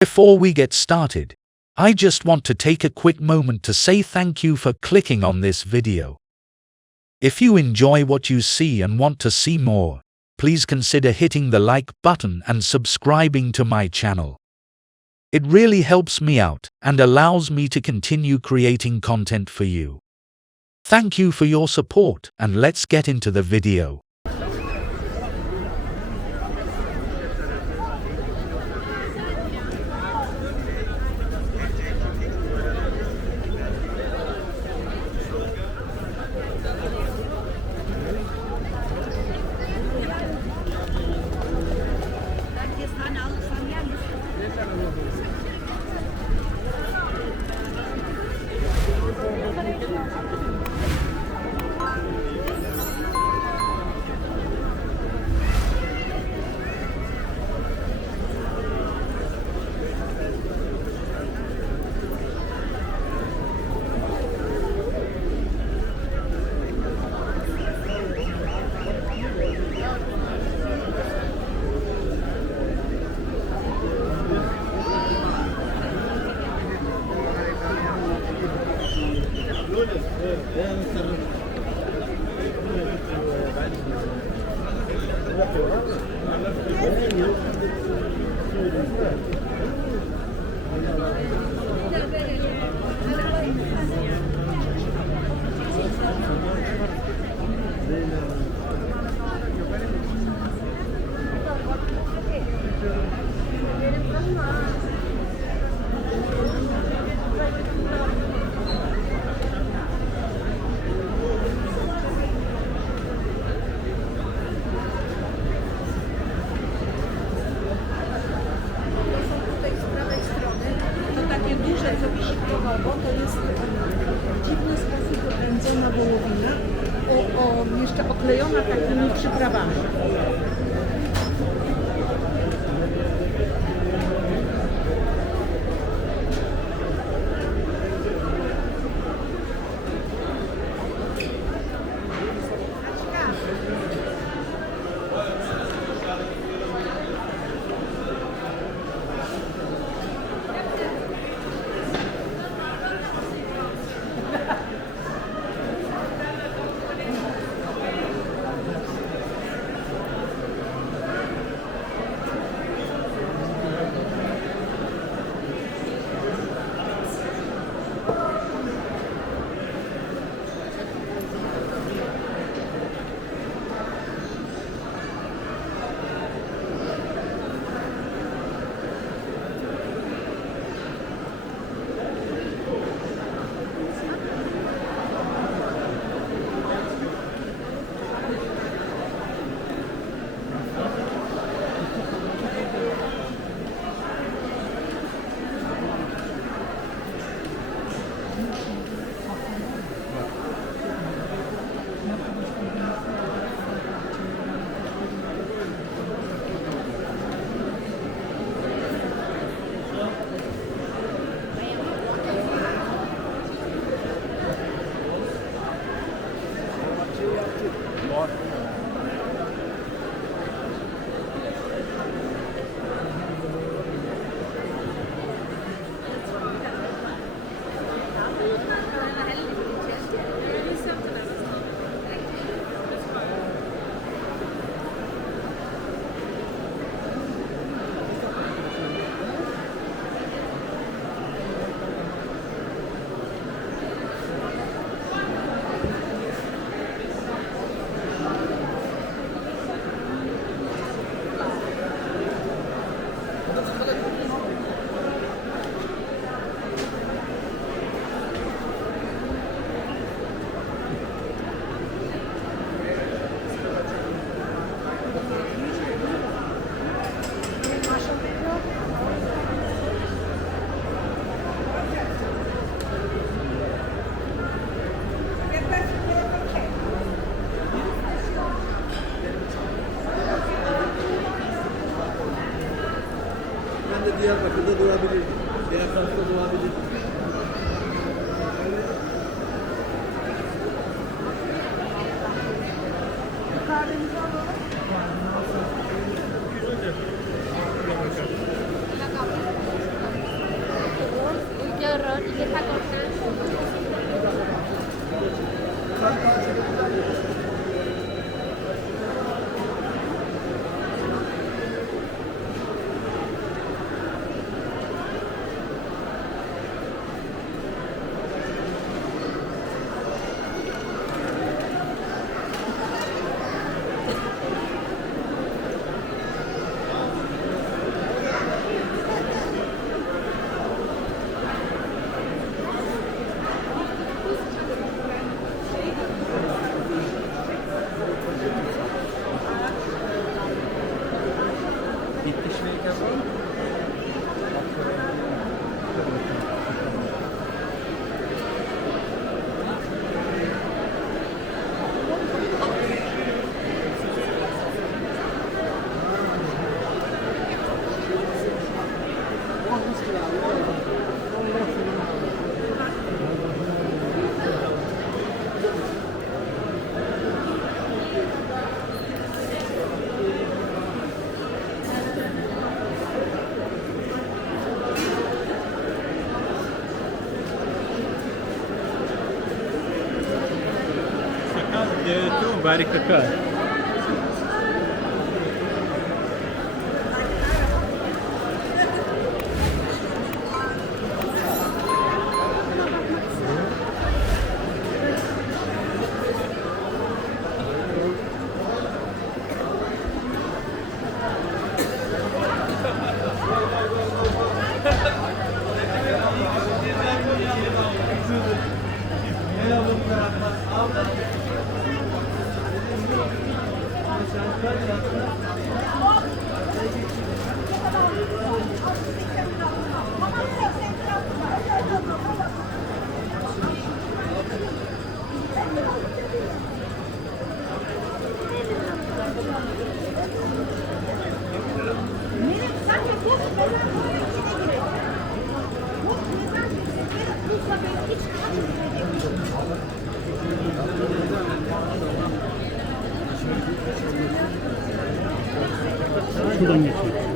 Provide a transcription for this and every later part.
Before we get started, I just want to take a quick moment to say thank you for clicking on this video. If you enjoy what you see and want to see more, please consider hitting the like button and subscribing to my channel. It really helps me out and allows me to continue creating content for you. Thank you for your support, and let's get into the video. To jest w dziwny sposób wypędzona wołowina, jeszcze oklejona takimi przyprawami. Diyarbakır'da durabilirdim. Diğer tarafta durabilirdim. Kahvenizi alalım. Tu bari kakak. Şuradan geçiyor.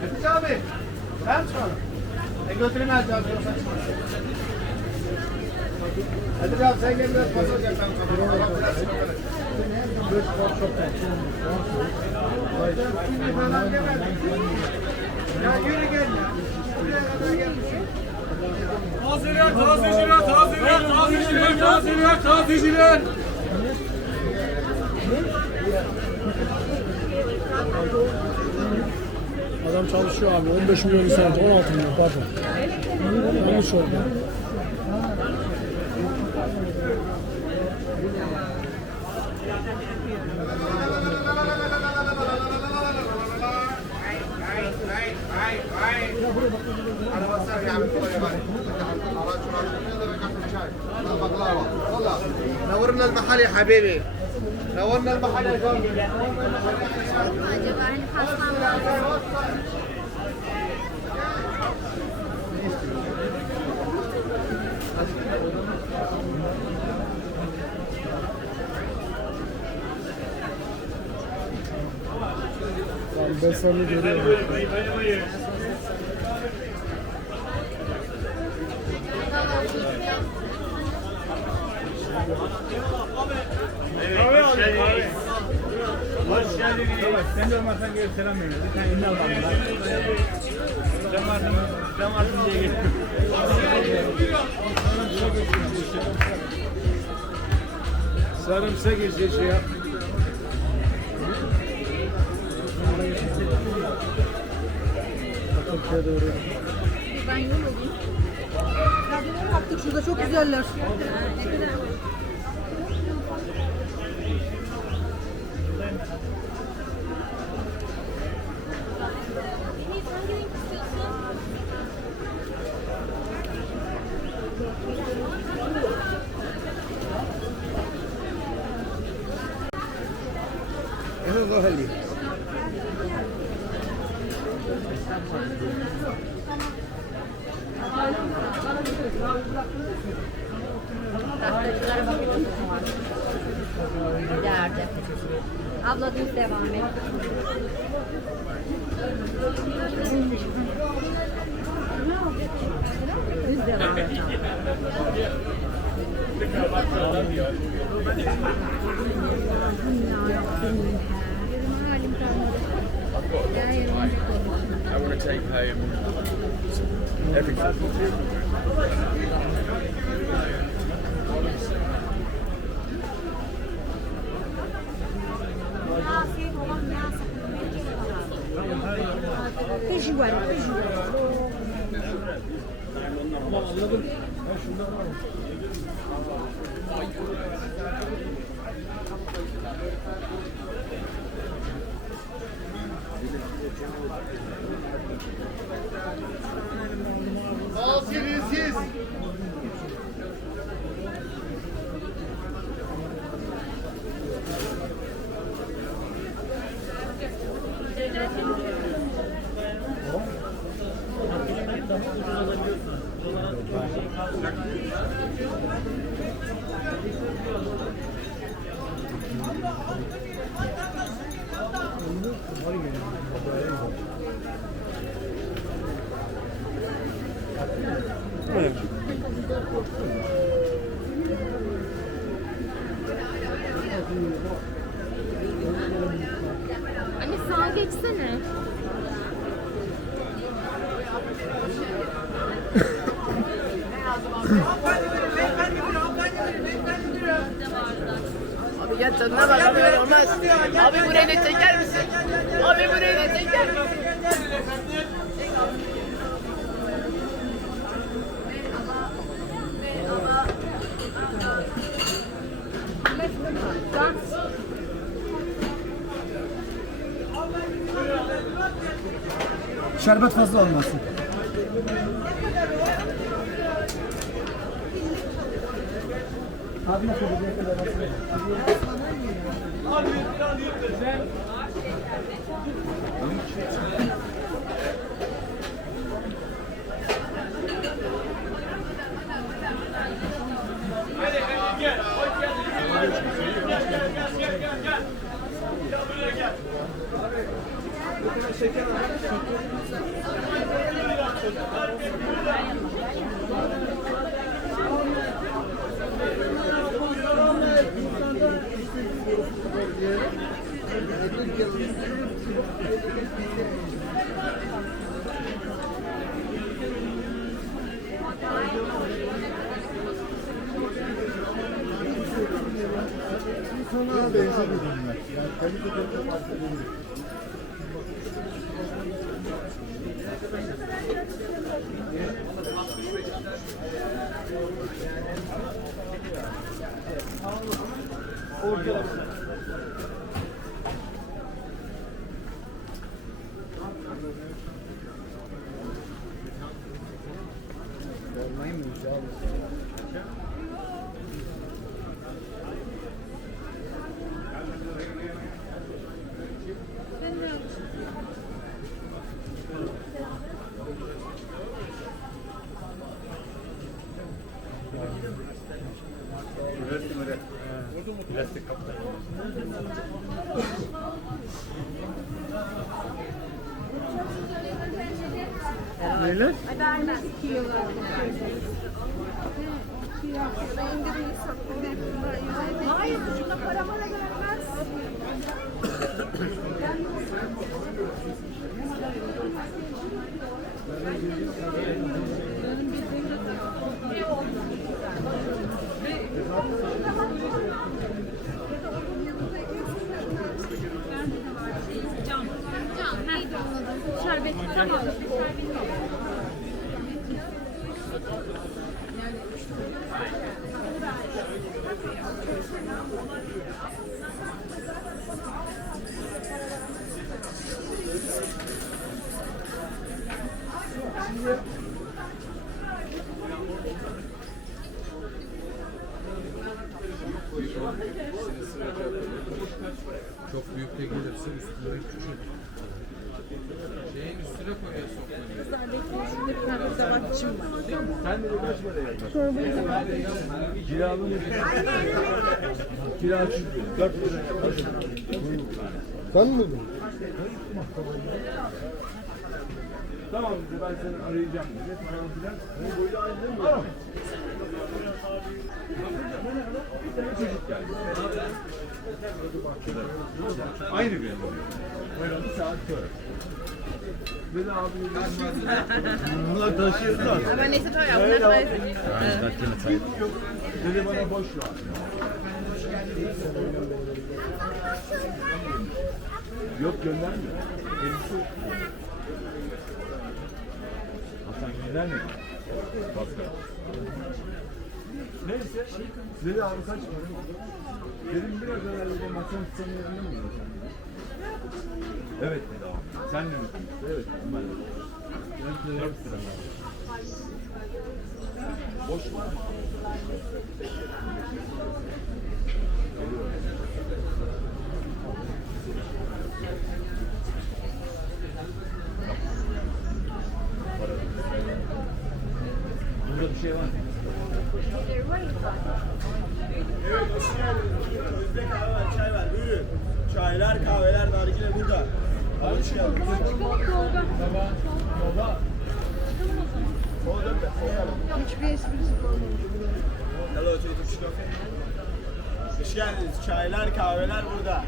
Hatice abi, ben çıkalım. Götürün Hatice abi. Hatice abi sen gel biraz masaj yap. Ya yürü gel ya. Buraya kadar gelmişsin. Tazeciler, tazeciler, tazeciler, tazeciler, tazeciler, tazeciler. Adam çalışıyor abi. 15 milyon insan, 16 milyon pardon. Yanlış oldu. نورنا المحل يا حبيبي نورنا المحل يا جامد Acaba hani paslanmaz. Ben seni görüyorum. Hoş geldiniz. Sen de olmasan gel selam verin. Bir tane ünlü alalım. Cam vardım diye geldim. Sarımsak geçiyor. Ben yol olayım. Kadınlar yaptık şurada çok güzeller. Ne kadar var? Deniz hangi renk istiyorsun? انا ظهري Tahtacılara bakıyoruz. İleride. Abla düz devam et. Düz devam et. Benim halim kalmadı. Ya yerim. I want to take home everything. Pejuel, pejuel. Siz. Anne sağa geçsene. Abi gel tadına bak abi böyle olmaz. Abi burayı da çeker misin? Abi burayı da çeker misin? Şerbet fazla olmasın. Abi nasıl Sana benzemedim ben. Yani kalitede farklı değil. Olmayı mı Plastik kaplar. Neler? Hayır, şurada para bana gelmez. Çok büyük de gelirse üstüne küçük. Şeyin üstüne koyuyorsun. Sen mi buldun? Tamam dedi, ben seni arayacağım dedi. Falan filan. Bu boyda aynı mı? Tamam. Bir tane çocuk geldi. Aynı gün oluyor. Böyle bir saat sonra. Dedi abi bunlar taşıyorlar. Aber nächste Tag auch nach Reise. Dedi bana boş ver. Yok göndermiyor. Elisi Hasan göndermiyor. Pascal. Neyse. Dedi abi kaç para? Dedim biraz evvel de Hasan senin yanında mı gidiyor? Evet dedi abi. Sen de misin? Evet. Ben de. Ben de 4 lira. Boş var mı? Burada bir şey var mı? Özde kahve var, çay var. Buyurun. Çaylar, kahveler, nargile burada. Abi hoş geldiniz. Hiçbir esprisi kalmamış. Hello, Turkish coffee. Hoş geldiniz. Çaylar, kahveler burada.